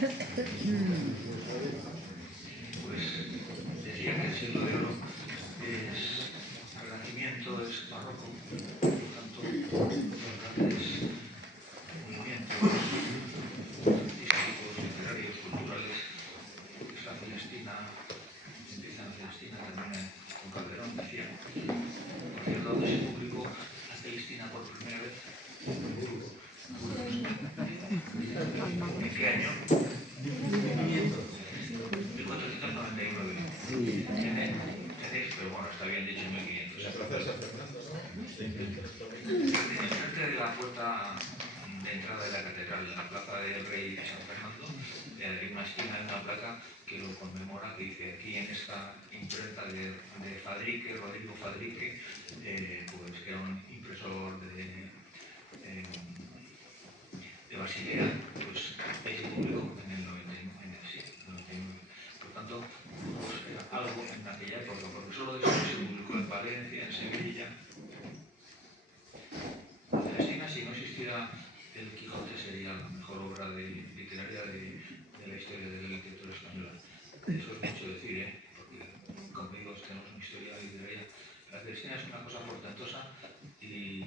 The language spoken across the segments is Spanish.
Pues decía que el siglo de oro es renacimiento, es barroco, por lo tanto los grandes movimientos artísticos, literarios, culturales, es la Celestina, empieza en la Celestina, termina con Calderón, decía. Por cierto, ¿dónde se publicó la Celestina por primera vez? ¿En qué año? 1499. Tenéis, pero bueno, está bien dicho 1500. Enfrente de la puerta de entrada de la catedral, en la plaza del Rey San Fernando, hay una esquina, hay una placa que lo conmemora, que dice aquí en esta imprenta de Fadrique, Rodrigo Fadrique, pues que era un impresor de Basilea, pues ahí se publicó en el 99. Por tanto, pues era algo en aquella época, porque solo de eso se publicó en Valencia, en Sevilla. La Celestina, si no existiera el Quijote, sería la mejor obra literaria de la historia de la literatura española. Eso es mucho decir, porque, como digo, tenemos una historia literaria. La Celestina es una cosa portentosa y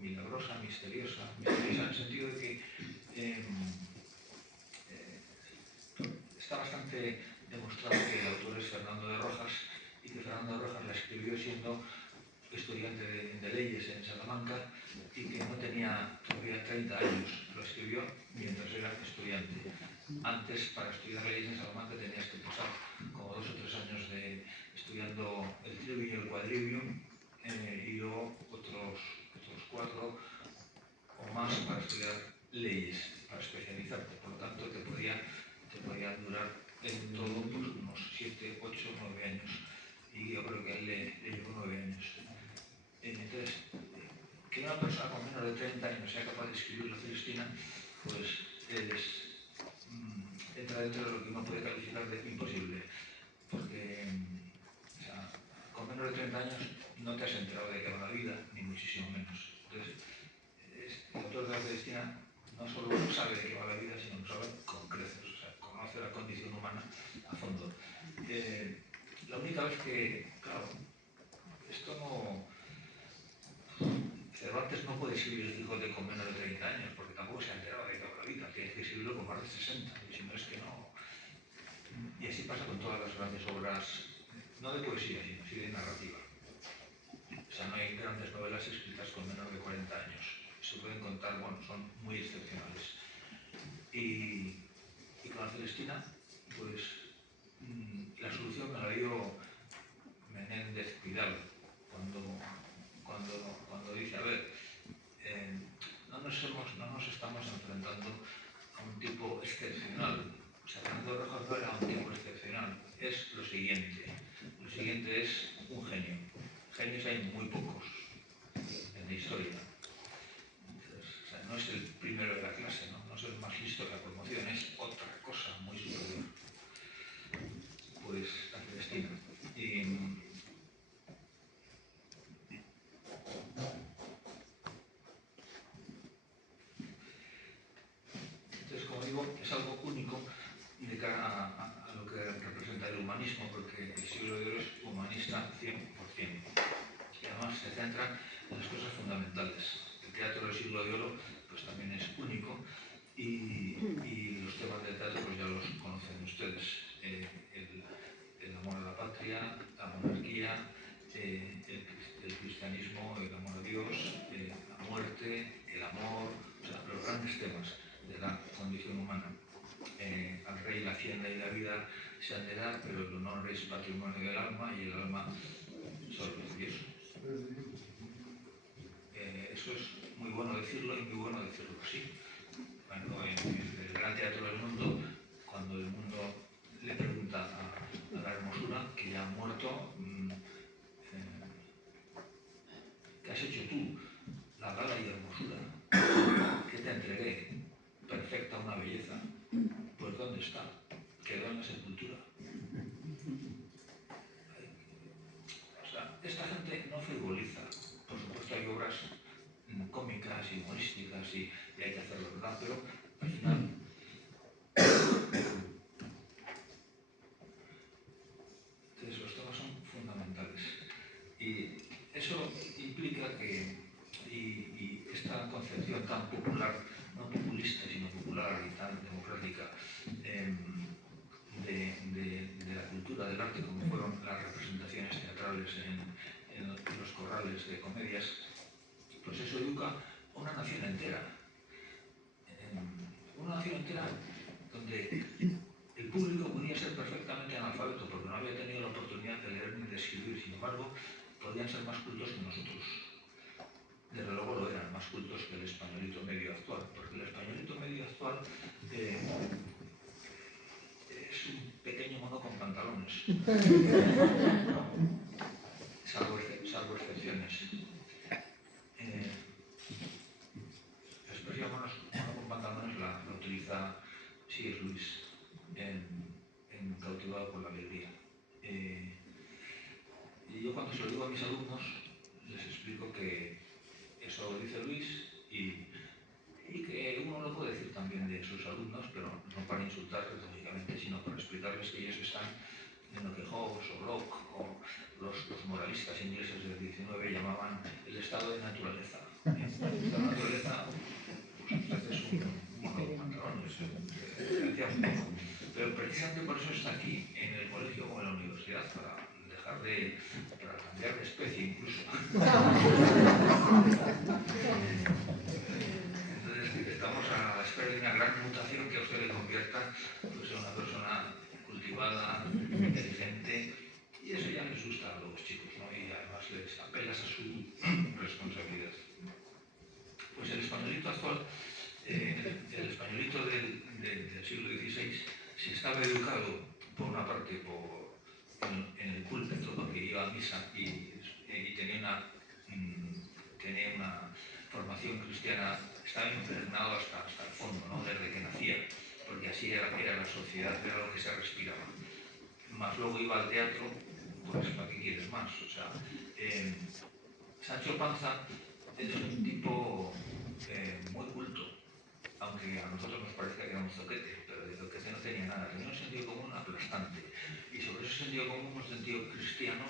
milagrosa, misteriosa en el sentido de que está bastante demostrado que el autor es Fernando de Rojas y que Fernando de Rojas la escribió siendo estudiante de leyes en Salamanca y que no tenía todavía 30 años. Lo escribió mientras era estudiante. Antes, para estudiar leyes en Salamanca tenías que pasar como 2 o 3 años estudiando el trivium y el quadrivium y luego otros 4 o más para estudiar leyes, para especializarte. Por lo tanto, te podía durar en todo pues, unos 7, 8, 9 años. Y yo creo que a él le llevó 9 años. Entonces, que una persona con menos de 30 años sea capaz de escribir la Celestina, pues entra dentro de lo que uno puede calificar de imposible. Porque o sea, con menos de 30 años no te has enterado de qué va la vida, ni muchísimo menos. Entonces, el autor de la Celestina no solo sabe de qué va la vida, sino que sabe con creces, o sea, conoce la condición humana a fondo. La única vez que, claro, esto no... Cervantes no puede escribir el Quijote con menos de 30 años, porque tampoco se ha enterado de qué va la vida, tiene que escribirlo con más de 60, y si no es que no... Y así pasa con todas las grandes obras, no de poesía, sino sí de narrativa. O sea, no hay grandes novelas escritas con menos de 40 años. Se pueden contar, bueno, son muy excepcionales. Y con la Celestina, pues la solución me la dio Menéndez Pidal cuando dice, a ver, no nos estamos enfrentando a un tipo excepcional. O sea, Fernando Rojas no era un tipo excepcional, es lo siguiente. Lo siguiente es un genio. Genios hay muy pocos en la historia. Entonces, o sea, no es el primero de la clase, no es el más listo de la promoción, es otra cosa muy superior. Pues la Celestina. Entonces, como digo, es algo único de cara a lo que representa el humanismo, porque el siglo de oro es humanista 100%. Y además se centra en las cosas fundamentales. El teatro del siglo de oro pues también es único y los temas del teatro pues ya los conocen ustedes. El amor a la patria, la monarquía, el cristianismo, el amor a Dios, la muerte, el amor, o sea, los grandes temas de la condición humana. Al rey la hacienda y la vida se han de dar, pero el honor es patrimonio del alma y el alma solo es Dios. Eso es muy bueno decirlo y muy bueno decirlo así. Bueno, en el gran teatro del mundo, cuando el mundo le pregunta a la hermosura, que ya ha muerto, ¿qué has hecho tú? La gala y hermosura. ¿Qué te entregué? Perfecta una belleza. Pues ¿dónde está? Quedó en la sepultura. O sea, esta gente no frivoliza. Por supuesto hay obras cómicas y humorísticas y hay que hacerlo, ¿verdad? Pero al final cultura del arte, como fueron las representaciones teatrales en los corrales de comedias, pues eso educa a una nación entera. Una nación entera donde el público podía ser perfectamente analfabeto porque no había tenido la oportunidad de leer ni de escribir, sin embargo, podían ser más cultos que nosotros. Desde luego lo eran, más cultos que el españolito medio actual, porque el españolito medio actual es un pequeño mono con pantalones, salvo excepciones. La expresión mono con pantalones la utiliza C.S. Lewis en Cautivado por la alegría. Y yo cuando se lo digo a mis alumnos les explico que eso lo dice Luis y que uno lo puede decir también de sus alumnos, pero no para insultarles lógicamente, sino para explicarles que ellos están en lo que Hobbes o Locke o los moralistas ingleses del XIX llamaban el estado de naturaleza. El estado de naturaleza, pues usted es un mono de pantalones, se diferencia un poco. Pero precisamente por eso está aquí, en el colegio o en la universidad, para cambiar de especie incluso. Entonces estamos a la espera de una gran mutación que a usted le convierta pues, en una persona cultivada, inteligente, y eso ya les gusta a los chicos, ¿no? Y además les apelas a su responsabilidad. Pues el españolito actual, el españolito del siglo XVI, si estaba educado por una parte en el púlpito porque iba a misa y tenía una formación cristiana, estaba impregnado hasta el fondo, ¿no? Desde que nacía, porque así era la sociedad, era lo que se respiraba. Más luego iba al teatro, pues ¿para qué quieres más? O sea, Sancho Panza es un tipo muy culto, aunque a nosotros nos parezca que era un zoquete, pero de zoquete no tenía nada, tenía un sentido común aplastante, y sobre ese sentido común un sentido cristiano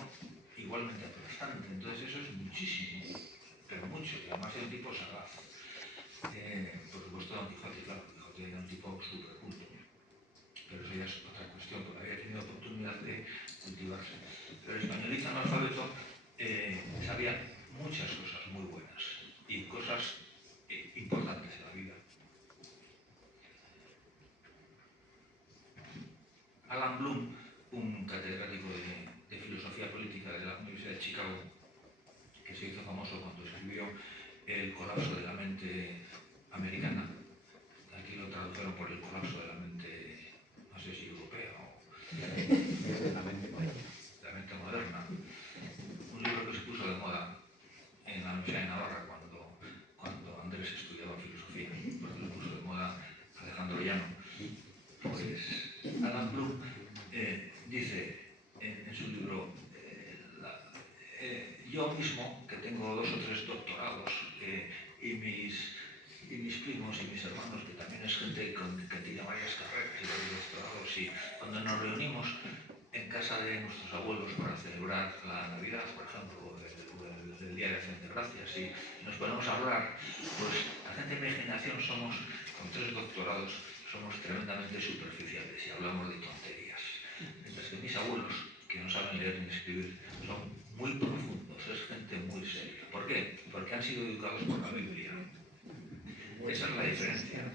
igualmente aplastante, entonces eso es muchísimo, pero mucho, y además era un tipo sagaz. Por supuesto Don Quijote, claro, Quijote era un tipo súper culto, pero eso ya es otra cuestión, porque había tenido oportunidad de cultivarse. Pero el españolista analfabeto sabía muchas cosas muy buenas y cosas importantes en la vida. Alan Bloom, un catedrático de filosofía política de la Universidad de Chicago, que se hizo famoso cuando escribió El colapso de la mente americana, aquí lo tradujeron por el colapso de la mente, no sé si europea o la mente moderna, un libro que se puso de moda en la Universidad de Navarra cuando Andrés estudiaba filosofía, porque lo puso de moda Alejandro Llano. Pues Alan Bloom dice en su libro, yo mismo, que tengo 2 o 3 doctorados, y mis primos y mis hermanos, que también es gente que tiene varias carreras y varios doctorados, y cuando nos reunimos en casa de nuestros abuelos para celebrar la Navidad, por ejemplo, el Día de Acción de Gracias, y nos ponemos a hablar, pues la gente de mi generación somos, con 3 doctorados, somos tremendamente superficiales y hablamos de tonterías. Mientras que mis abuelos, que no saben leer ni escribir, son muy profundos, es gente muy seria. ¿Por qué? Porque han sido educados por la Biblia. Esa es la diferencia.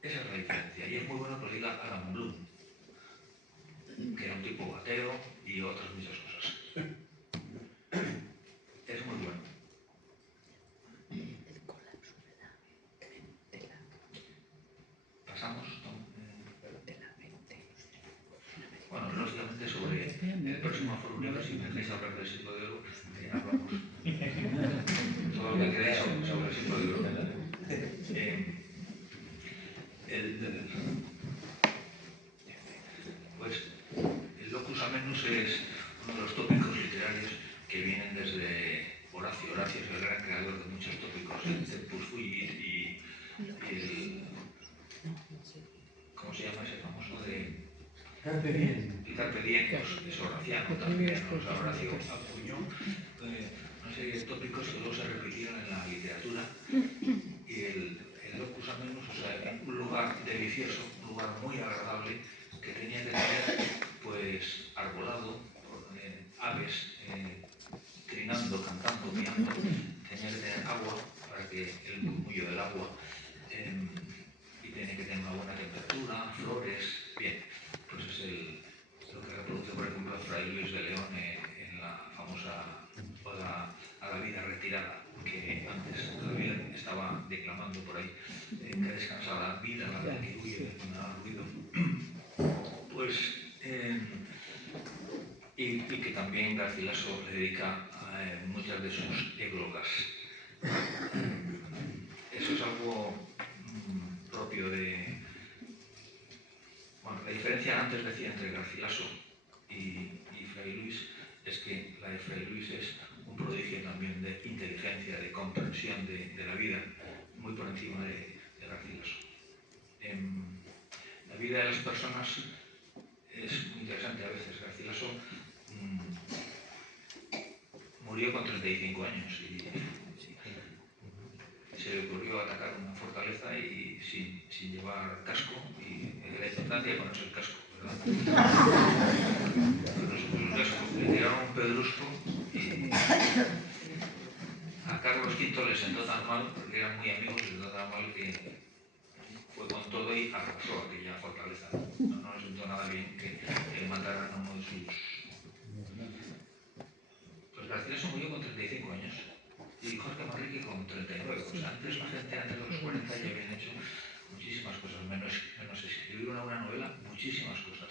Esa es la diferencia. Y es muy bueno que lo diga Alan Bloom, que era un tipo ateo y otras muchas cosas. Es muy bueno. Pasamos. Bueno, lógicamente sobre el próximo Foro Unido, si me dejáis hablar del siglo de oro, hablamos. Todo lo que queráis sobre el siglo de oro. Pues el locus amenus es uno de los tópicos literarios que vienen desde Horacio. Horacio es el gran creador de muchos tópicos, el Tempus Fugit y el... ¿cómo se llama ese famoso de...? Carpe diem. El Carpe diem, es horaciano también, o sea, Horacio acuñó una serie de tópicos que luego se repitieron en la literatura, y el locus amenus, o sea, un lugar delicioso, un lugar muy agradable, que tenía que tener pues pues arbolado, aves trinando, cantando, piando. Tenía que tener agua para que el murmullo del agua, y tiene que tener una buena temperatura, flores. Bien, pues es lo que reproduce, por ejemplo, Fray Luis de León en la famosa Oda a la vida retirada, que antes todavía estaba declamando por ahí, que descansa la vida, la que huye de nada ruido. Pues, y que también Garcilaso le dedica muchas de sus églogas. Eso es algo propio de... Bueno, la diferencia antes decía entre Garcilaso y Fray Luis es que la de Fray Luis es un prodigio también de inteligencia, de comprensión de la vida, muy por encima de Garcilaso. La vida de las personas es muy interesante a veces. Garcilaso murió con 35 años y se le ocurrió atacar una fortaleza y sin llevar casco, y la importancia de ponerse el casco, ¿verdad? Le tiraron un pedrusco y a Carlos V le sentó tan mal, porque eran muy amigos, le sentó tan mal que fue con todo y arrasó aquella fortaleza. No le sentó nada bien que le mataran a uno de sus... Pues Garcilaso murió con 35 años y Jorge Manrique con 39. O sea, antes la gente, antes de los 40, ya habían hecho muchísimas cosas, menos escribir una buena novela, muchísimas cosas.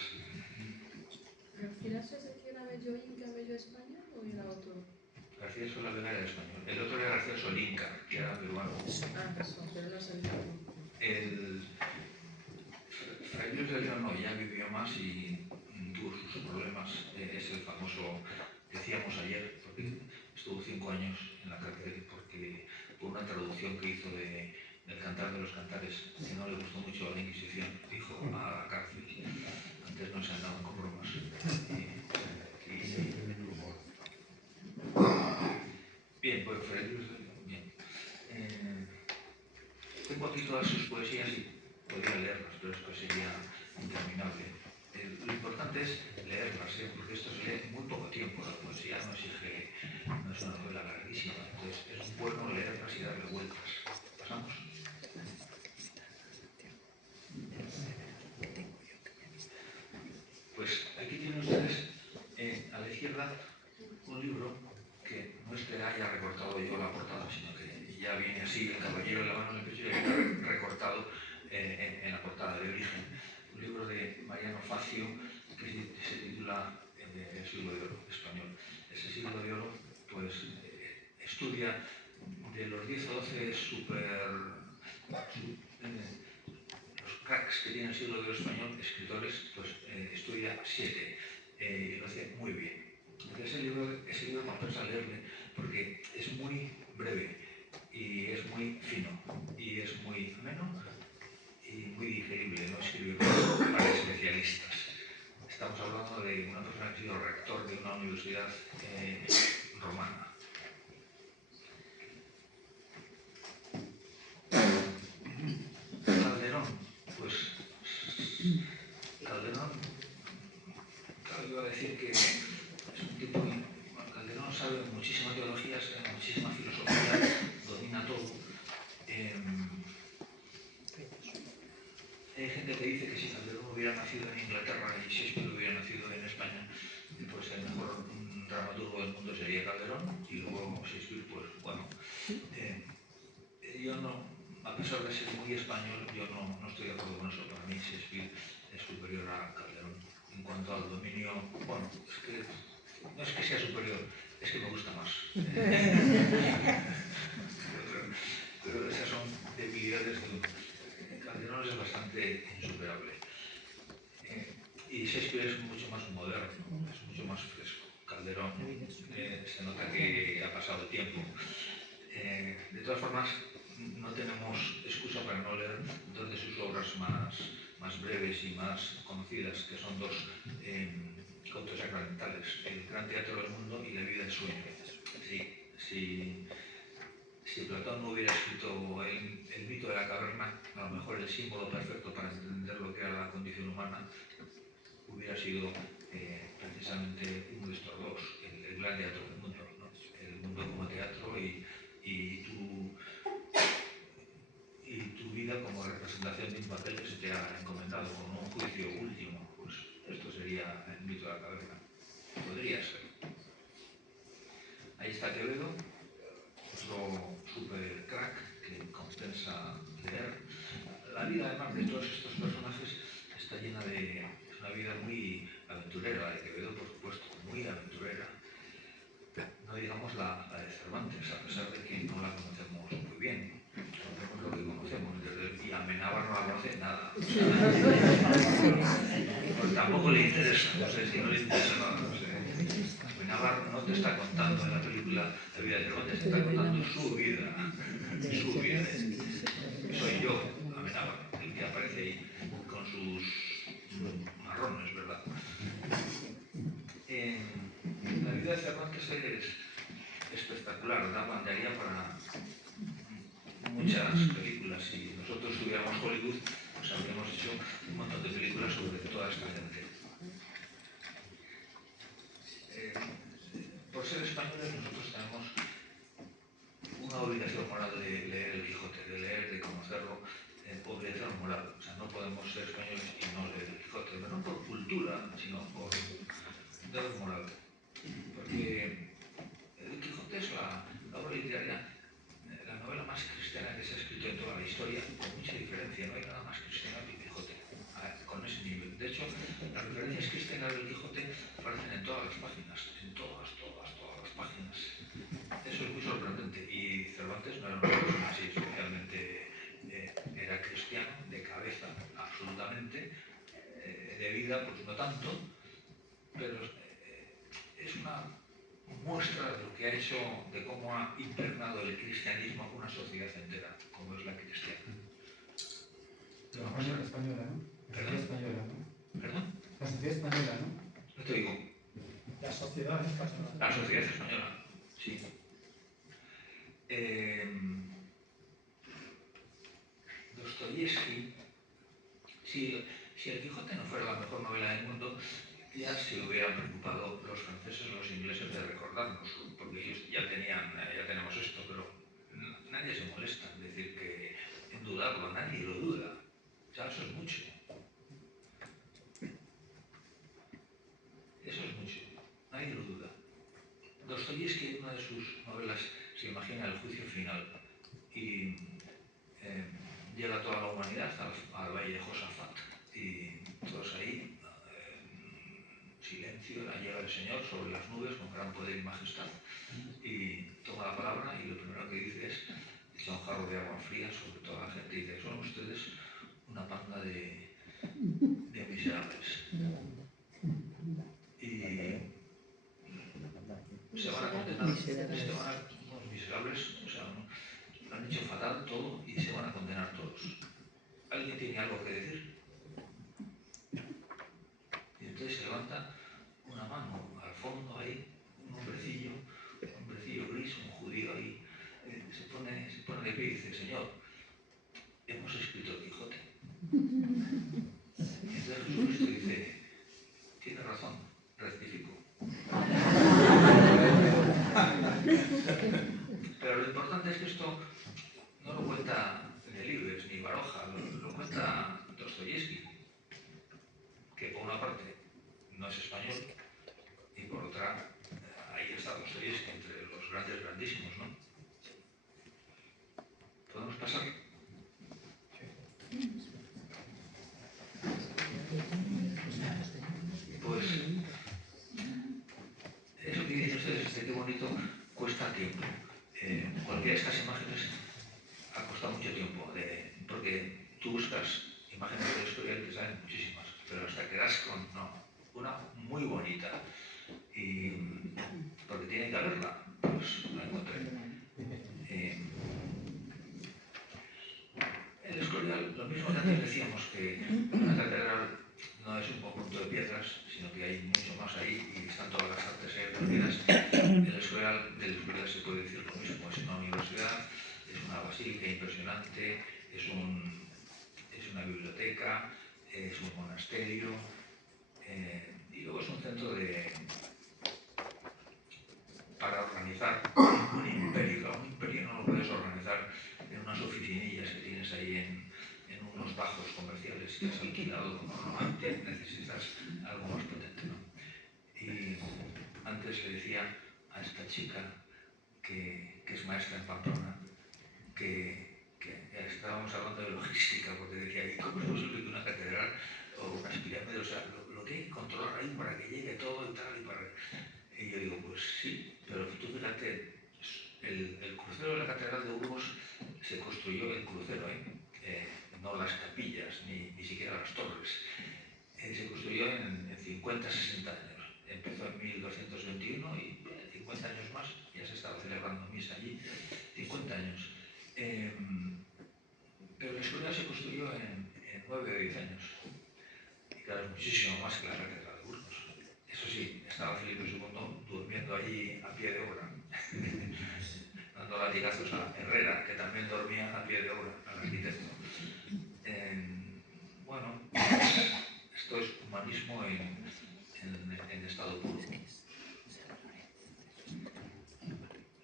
¿Garcilaso es el que era bello inca, bello España o era otro? Garcilaso la Vega era español. El otro era Garcilaso Linca, que era peruano. Ah, eso, pero no sabía. Fray Luis de León no, ya vivió más y tuvo sus problemas. Es el famoso, decíamos ayer, porque estuvo 5 años en la cárcel porque por una traducción que hizo del Cantar de los Cantares, que no le gustó mucho a la Inquisición, dijo a la cárcel. Antes no se andaban con bromas. Bien, pues Fray Luis de León, bien. Tengo aquí todas sus poesías y podría leerlas, pero esto sería interminable. Lo importante es leerlas, porque esto se lee muy poco tiempo. La poesía no es una novela larguísima, entonces es bueno leerlas y darle vueltas. ¿Pasamos? Pues aquí tienen ustedes a la izquierda un libro que no es que haya recortado yo la portada, sino que ya viene así, el caballero en la mano en el pecho, y viene recortado en la portada de origen. Un libro de Mariano Facio que se titula El siglo de oro español. Ese siglo de oro pues estudia de los 10 o 12 los cracks que tiene el siglo de oro español, escritores, pues estudia 7 y lo hace muy bien. Entonces ese libro compensa leerle porque es muy breve y es muy fino y es muy ameno y muy digerible, no escribe para especialistas. Estamos hablando de una persona que ha sido rector de una universidad romana. Calderón, pues Calderón, claro, iba a decir que es un tipo que Calderón sabe muchísima teología, sabe muchísima filosofía, domina todo. Hay gente que dice que si Calderón hubiera nacido en Inglaterra y Shakespeare hubiera nacido en España, pues el mejor dramaturgo del mundo sería Calderón, y luego Shakespeare, pues bueno. Yo no, a pesar de ser muy español, yo no estoy de acuerdo con eso. Para mí Shakespeare es superior a Calderón en cuanto al dominio. Bueno, es que no es que sea superior, es que me gusta más. Pero esas son debilidades de uno. Calderón es bastante insuperable. Y Shakespeare es mucho más moderno, es mucho más fresco. Calderón se nota que ha pasado el tiempo. De todas formas, no tenemos excusa para no leer dos de sus obras más breves y más conocidas, que son dos autos sacramentales: El Gran Teatro del Mundo y La vida en sueño. Si Platón no hubiera escrito el mito de la caverna, a lo mejor el símbolo perfecto para entender lo que era la condición humana hubiera sido precisamente uno de estos dos, el gran teatro del mundo, ¿no? El mundo como teatro y tu vida como representación de un papel que se te ha encomendado con un juicio último. Pues esto sería el mito de la caverna. Podría ser. Ahí está Quevedo, otro super crack que compensa leer. La vida, además de todos estos personajes, está llena de... Es una vida muy aventurera, la de Quevedo, por supuesto, muy aventurera. No digamos la de Cervantes, a pesar de que no la conocemos muy bien. Conocemos lo que conocemos, y Amenábar no la conoce nada. Pues tampoco le interesa, no sé si no le interesa nada, no sé. Amenábar no te está contando en la película La vida de Cervantes, te está contando su vida. Su vida. Soy yo, Amenábar, el que aparece ahí con sus marrones, ¿verdad? La vida de Cervantes es espectacular, daría para muchas películas. Si nosotros tuviéramos Hollywood, pues habríamos hecho un montón de películas sobre toda esta gente. Por ser españoles, nosotros tenemos una obligación moral de leer el Quijote, de leer, de conocerlo, obligación moral. O sea, no podemos ser españoles y no leer el Quijote, pero no por cultura, sino por deber moral. Porque el Quijote es la obra literaria, la novela más cristiana que se ha escrito en toda la historia, con mucha diferencia. No hay nada más cristiano que el Quijote, con ese nivel. De hecho, las referencias cristianas del Quijote aparecen en todas las páginas, en todas las páginas. Eso es muy sorprendente. Y Cervantes no era una persona así especialmente, era cristiano de cabeza, absolutamente, de vida, pues no tanto, pero es una muestra de lo que ha hecho, de cómo ha impregnado el cristianismo a una sociedad entera, como es la cristiana. La española, ¿no? La sociedad española, ¿no? ¿Perdón? La sociedad española, ¿no? No te digo. La sociedad española. La sociedad española, sí. Dostoyevsky, si el Quijote no fuera la mejor novela del mundo, ya se hubieran preocupado los franceses o los ingleses de recordarnos, porque ellos ya tenemos esto, pero nadie se molesta en decir que, en dudarlo, nadie lo duda. Ya eso es mucho. Eso es mucho, nadie lo duda. Dostoyevsky, en una de sus novelas, se imagina el juicio final y llega toda la humanidad al valle de Josafat y todos ahí, silencio, llega el Señor sobre las nubes con gran poder y majestad y toma la palabra y lo primero que dice es, echa un jarro de agua fría sobre toda la gente y dice, son ustedes una panda de miserables. Y se van a condenar, unos miserables, o sea, lo han hecho fatal todo y se van a condenar todos. ¿Alguien tiene algo que decir? Y entonces se levanta una mano al fondo ahí, un hombrecillo gris, un judío ahí, se pone de pie y dice, Señor, hemos escrito el Quijote. Y entonces Jesucristo dice, tiene razón, rectifico. Pero lo importante es que esto no lo cuenta Delibes ni Baroja, lo cuenta Dostoyevsky, que por una parte no es español y por otra ahí está Dostoyevsky entre los grandes grandísimos, ¿no? ¿Podemos pasar? Pues eso que dicen ustedes de qué bonito cuesta tiempo. Cualquiera de estas imágenes ha costado mucho tiempo, porque tú buscas imágenes de la historia y te salen muchísimas, pero hasta que das con una muy bonita, y porque tiene que haberla, pues la encontré. El Escorial, lo mismo que antes decíamos, que una catedral no es un conjunto de piedras, sino que hay mucho más ahí y están todas las artes reunidas. El Escorial, del Escorial se puede decir lo mismo, es una universidad, es una basílica impresionante, es una biblioteca, es un monasterio, y Y luego es un centro para organizar un imperio. Un imperio no lo puedes organizar en unas oficinillas que tienes ahí en unos bajos comerciales que has alquilado. No, necesitas algo más potente, ¿no? Y antes le decía a esta chica que es maestra en Pamplona que estábamos hablando de logística, porque decía, ¿y cómo es posible que una catedral o unas pirámides, o sea, lo que hay que controlar ahí para que llegue todo y tal, y yo digo, pues sí, pero tú fíjate, el crucero de la catedral de Burgos se construyó, el crucero, no las capillas, ni siquiera las torres, se construyó en 50, 60 años. Empezó en 1221 y 50 años más, ya se estaba celebrando misa allí, 50 años. Pero la escuela se construyó en 9 o 10 años. Y claro, es muchísimo más que la catedral de Burgos. Eso sí, estaba Felipe II durmiendo allí a pie de obra, dando latigazos a Herrera, que también dormía a pie de obra, al arquitecto. Bueno, esto es humanismo en estado puro.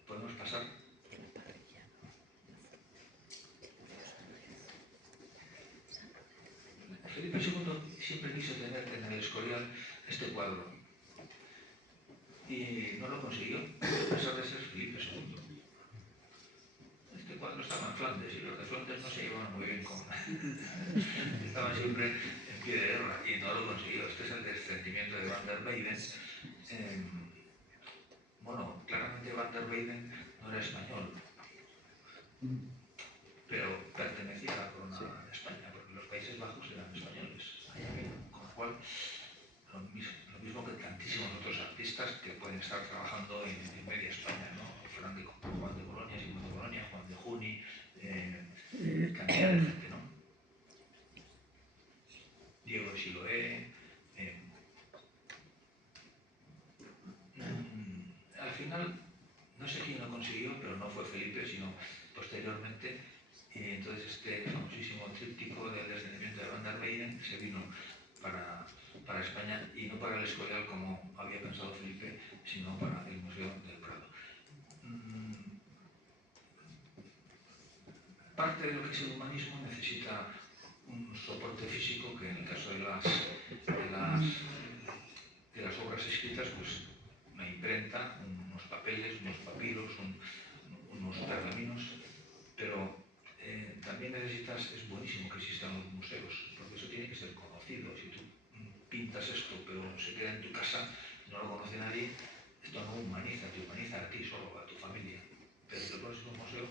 ¿Podemos pasar? Felipe II siempre quiso tener en el Escorial este cuadro y no lo consiguió, a pesar de ser Felipe II. Este cuadro estaba en Flandes y los de Flandes no se llevaban muy bien con... Estaban siempre en pie de guerra y no lo consiguió. Este es el descendimiento de Van der Weyden. Bueno, claramente Van der Weyden no era español, pero pertenecía a la corona de España, porque los Países Bajos eran españoles. Con lo cual, lo mismo que tantísimos otros artistas que pueden estar trabajando en media España, ¿no? Juan de Colonia, Simón de Colonia, Juan de Juni, cantidad de gente, ¿no? Diego de Siloé. Al final, no sé quién lo consiguió, pero no fue Felipe, sino posteriormente. Y entonces este famosísimo tríptico del descendimiento de Van der Weyden se vino para España y no para el Escorial como había pensado Felipe, sino para el Museo del Prado. Parte de lo que es el humanismo necesita un soporte físico que en el caso de las obras escritas, pues una imprenta, unos papeles, unos papiros, unos pergaminos, pero también necesitas, es buenísimo que existan los museos, porque eso tiene que ser conocido. Si tú pintas esto, pero se queda en tu casa, no lo conoce nadie, esto no humaniza, te humaniza a ti solo, a tu familia. Pero si lo pones en un museo,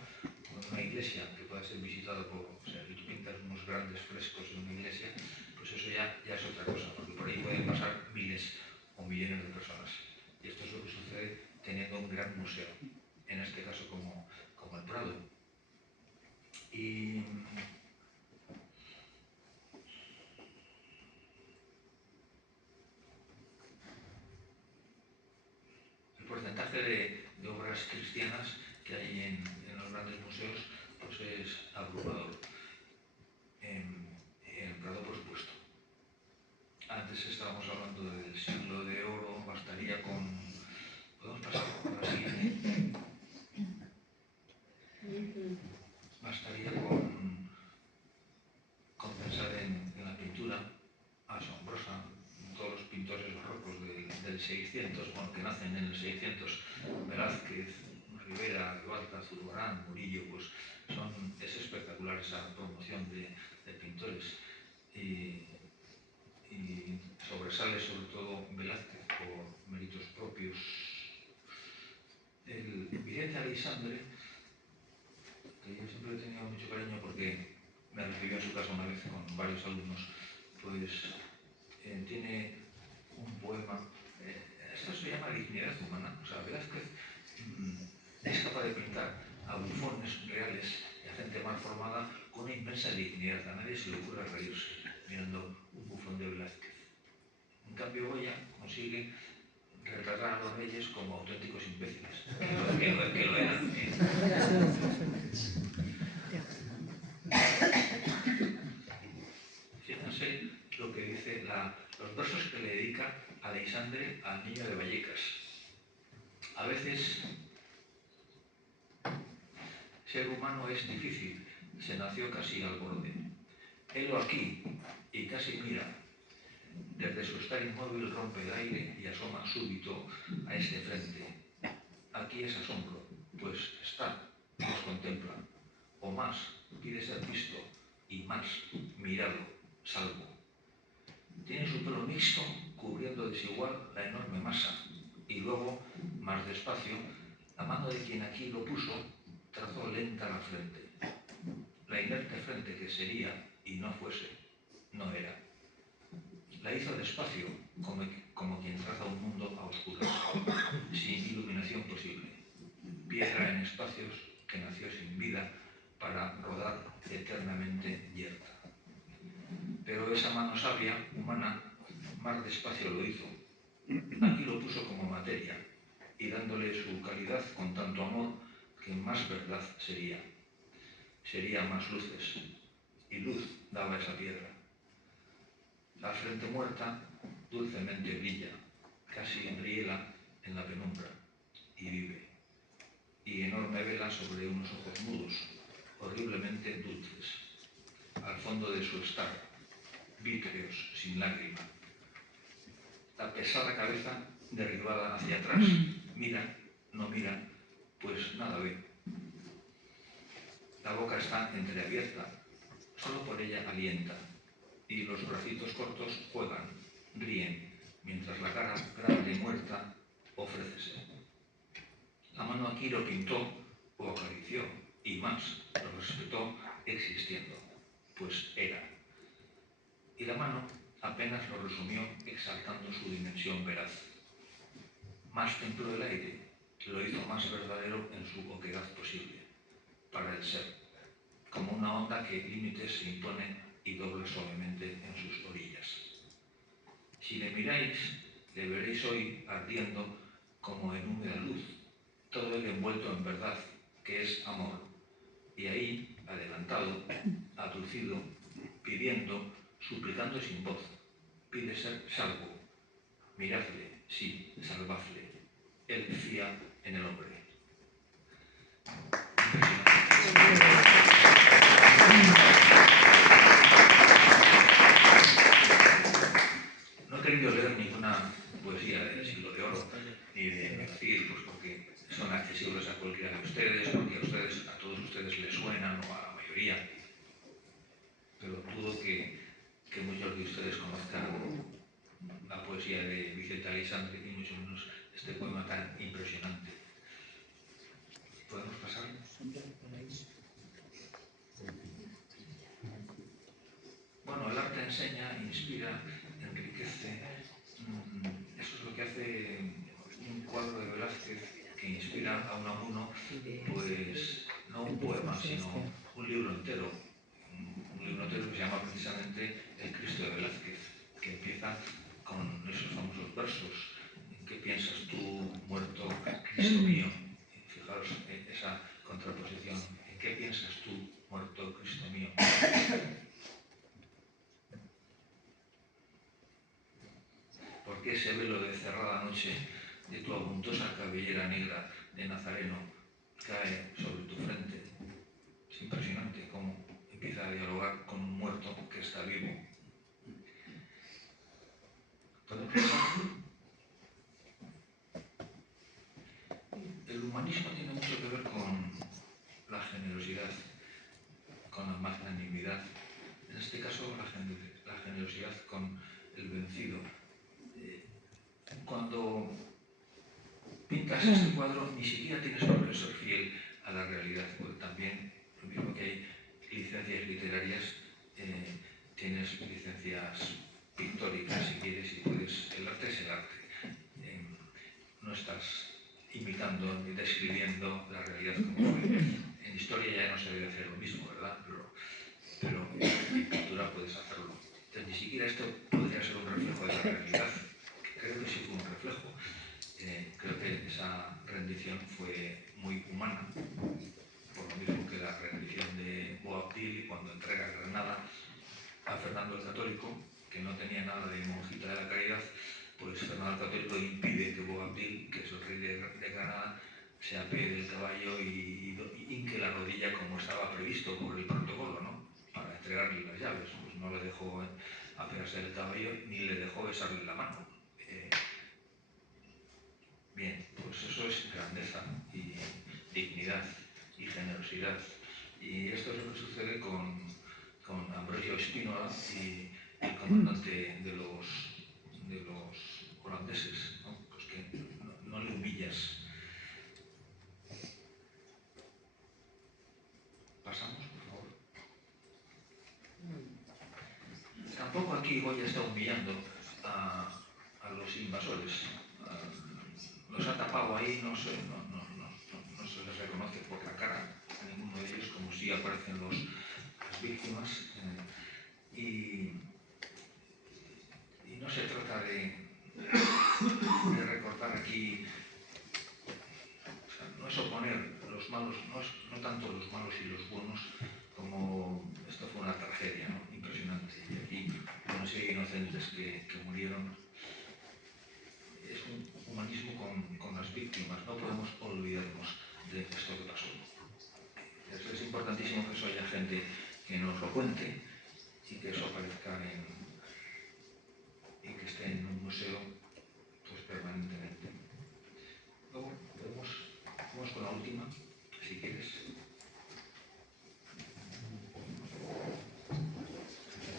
como en una iglesia que pueda ser visitada o sea, si tú pintas unos grandes frescos en una iglesia, pues eso ya es otra cosa, porque por ahí pueden pasar miles o millones de personas. Y esto es lo que sucede teniendo un gran museo, en este caso como el Prado. Y el porcentaje de obras cristianas que hay en los grandes museos pues es abrumador. En el Prado, por supuesto. Antes estábamos hablando del siglo de oro, bastaría con... ¿Podemos pasar por la siguiente? Bastaría con pensar en la pintura asombrosa, todos los pintores barrocos del 600, bueno, que nacen en el 600, Velázquez, Rivera, Ribalta, Zurbarán, Murillo, pues es espectacular esa promoción de pintores. Y sobresale sobre todo Velázquez por méritos propios. El Vicente Aleixandre, que yo siempre he tenido mucho cariño porque me recibió en su casa una vez con varios alumnos, pues tiene un poema, esto se llama dignidad humana, o sea, Velázquez es capaz de pintar a bufones reales y a gente mal formada con una inmensa dignidad, a nadie se le ocurre reírse mirando un bufón de Velázquez. En cambio, Goya consigue retratar a los reyes como auténticos imbéciles, que lo eran. Fíjense lo que dice, los versos que le dedica a Aleixandre al niño de Vallecas. A veces ser humano es difícil, se nació casi al borde. Helo aquí y casi mira. Desde su estar inmóvil rompe el aire y asoma súbito a este frente. Aquí es asombro, pues está, nos contempla. O más, pide ser visto, y más, mirado, salvo. Tiene su pelo mixto, cubriendo desigual la enorme masa, y luego, más despacio, la mano de quien aquí lo puso, trazó lenta la frente. La inerte frente que sería y no fuese, no era. La hizo despacio, como quien traza un mundo a oscuras, sin iluminación posible. Piedra en espacios que nació sin vida para rodar eternamente yerta. Pero esa mano sabia, humana, más despacio lo hizo. Aquí lo puso como materia, y dándole su calidad con tanto amor que más verdad sería. Sería más luces, y luz daba esa piedra. La frente muerta dulcemente brilla, casi embriela en la penumbra, y vive. Y enorme vela sobre unos ojos mudos, horriblemente dulces. Al fondo de su estar, vítreos sin lágrima. La pesada cabeza derribada hacia atrás, mira, no mira, pues nada ve. La boca está entreabierta, solo por ella alienta, y los bracitos cortos juegan, ríen, mientras la cara grande y muerta ofrécese. La mano aquí lo pintó o acarició, y más, lo respetó existiendo, pues era. Y la mano apenas lo resumió exaltando su dimensión veraz. Más templó el aire, lo hizo más verdadero en su oquedad posible, para el ser, como una onda que límites se impone y dobla suavemente en sus orillas. Si le miráis, le veréis hoy ardiendo como en húmeda luz, todo él envuelto en verdad, que es amor, y ahí, adelantado, aducido, pidiendo, suplicando sin voz, pide ser salvo. Miradle, sí, salvadle. Él fía en el hombre. No he querido leer ninguna poesía del siglo de oro, ni de Mircea, pues porque son accesibles a cualquiera de ustedes, porque a todos ustedes les suenan, o a la mayoría. Pero dudo que muchos de ustedes conozcan la poesía de Vicente Aleixandre y mucho menos este poema tan impresionante. ¿Podemos pasar? Bueno, el arte enseña, inspira, enriquece. Eso es lo que hace un cuadro de Velázquez que inspira a uno, pues no un poema, sino un libro entero. Un libro entero que se llama precisamente El Cristo de Velázquez, que empieza con esos famosos versos. ¿En qué piensas tú, muerto, Cristo mío? Fijaos esa contraposición. ¿En qué piensas tú, muerto, Cristo mío? ¿Por qué ese velo de cerrada noche de tu abundosa cabellera negra de nazareno cae sobre tu frente? Es impresionante cómo empieza a dialogar con un muerto que está vivo. El humanismo tiene mucho que ver con la generosidad, con la magnanimidad. En este caso, la generosidad con el vencido. Cuando pintas este cuadro, ni siquiera tienes por qué ser fiel a la realidad, porque también, lo mismo que hay licencias literarias, tienes licencias pictóricas, si quieres, y puedes. El arte es el arte. No estás imitando ni describiendo la realidad como fue. En historia ya no se debe hacer lo mismo, ¿verdad? Pero en pintura puedes hacerlo. Entonces, ni siquiera esto podría ser un reflejo de la realidad. Creo que sí fue un reflejo. Creo que esa rendición fue muy humana, por lo mismo que la rendición de Boabdil cuando entrega Granada a Fernando el Católico, que no tenía nada de monjita de la caridad, pues Fernando el Católico impide que Bougainville, que es el rey de Granada, se apee del caballo y hinque la rodilla como estaba previsto por el protocolo, ¿no? Para entregarle las llaves. Pues no le dejó apearse del caballo ni le dejó besarle la mano. Bien, pues eso es grandeza y dignidad y generosidad. Y esto es lo que sucede con Ambrosio Spínola y el comandante de los holandeses, ¿no? Pues que no le humillas. Pasamos, por favor. Tampoco aquí Goya está humillando a los invasores. Los ha tapado ahí, no se les reconoce por la cara a ninguno de ellos, como si aparecen las víctimas. Y no se trata de recortar aquí, o sea, no es oponer los malos, no tanto los malos y los buenos, como esto fue una tragedia, ¿no? Impresionante. Y aquí una serie de inocentes que murieron. Es un humanismo con las víctimas, no podemos olvidarnos de esto que pasó. Es importantísimo que eso haya gente que nos lo cuente y que eso aparezca y que esté en un museo pues permanentemente. Luego vamos con la última, si quieres.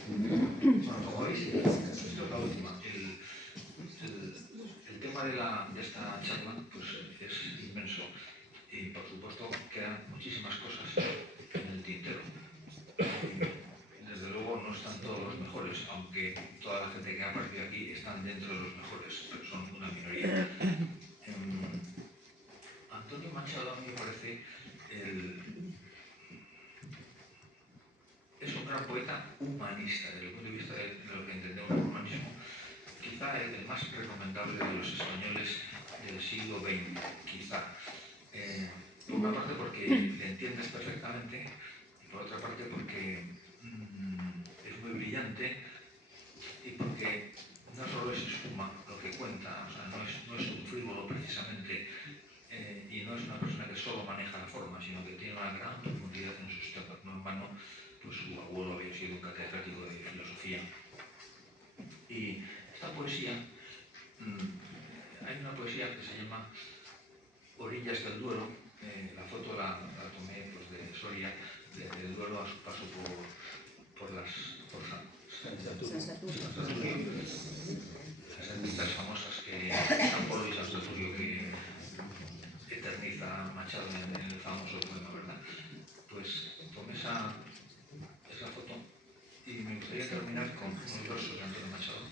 Bueno, como veis, esto es la última. El tema de esta charla pues, es inmenso y por supuesto quedan muchísimas cosas en el tintero. Desde luego no están todos los mejores, aunque toda la gente que ha aparecido aquí están dentro de los mejores, pero son una minoría. Antonio Machado a mí me parece es un gran poeta humanista desde el punto de vista de lo que entendemos por humanismo. Quizá el más recomendable de los españoles del siglo XX, quizá. Por una parte porque le entiendes perfectamente y por otra parte porque es muy brillante y porque no solo es espuma lo que cuenta, o sea, no es un frívolo precisamente y no es una persona que solo maneja la forma, sino que tiene una gran profundidad en su sistema. No en vano, pues su abuelo había sido un catedrático de filosofía. Y esta poesía, hay una poesía que se llama Orillas del Duero. La foto la tomé pues, de Soria, del Duero a su paso por San Saturio, las ermitas famosas que San Polo y San Saturio que eterniza Machado en el famoso poema, ¿verdad? Pues tomé esa foto y me gustaría terminar con unos versos de Antonio Machado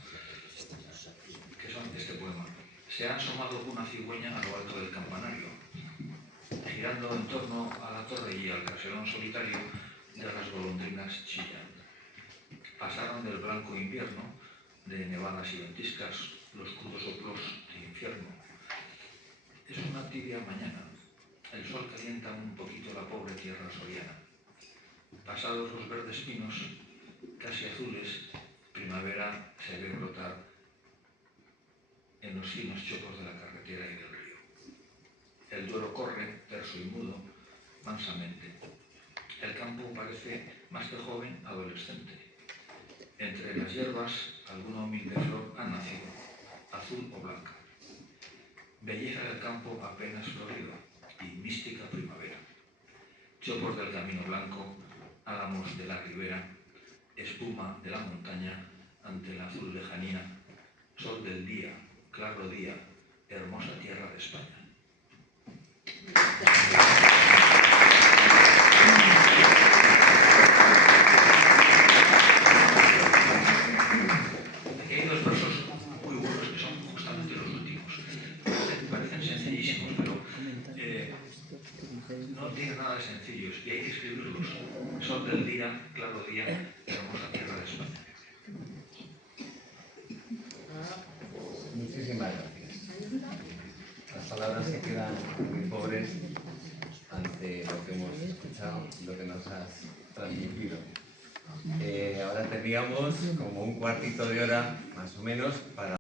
que son este poema. Se ha asomado una cigüeña a lo alto del campanario, girando en torno a la torre y al caserón solitario de las golondrinas chillan. Pasaron del blanco invierno, de nevadas y ventiscas, los crudos soplos del infierno. Es una tibia mañana, el sol calienta un poquito la pobre tierra soriana. Pasados los verdes pinos, casi azules, primavera se ve brotar en los finos chopos de la carretera y del río. El Duero corre, terso y mudo, mansamente. El campo parece más que joven, adolescente. Entre las hierbas, alguna humilde flor ha nacido, azul o blanca. Belleza del campo apenas florido y mística primavera. Chopos del camino blanco, álamos de la ribera, espuma de la montaña ante la azul lejanía, sol del día, claro día, hermosa tierra de España. Aquí hay dos versos muy buenos que son justamente los últimos. Parecen sencillísimos, pero no tienen nada de sencillos y hay que escribirlos. Sol del día, claro día, hermosa tierra de España. Muchísimas gracias. Las palabras se quedan muy pobres ante lo que hemos escuchado y lo que nos has transmitido. Ahora teníamos como un cuartito de hora más o menos para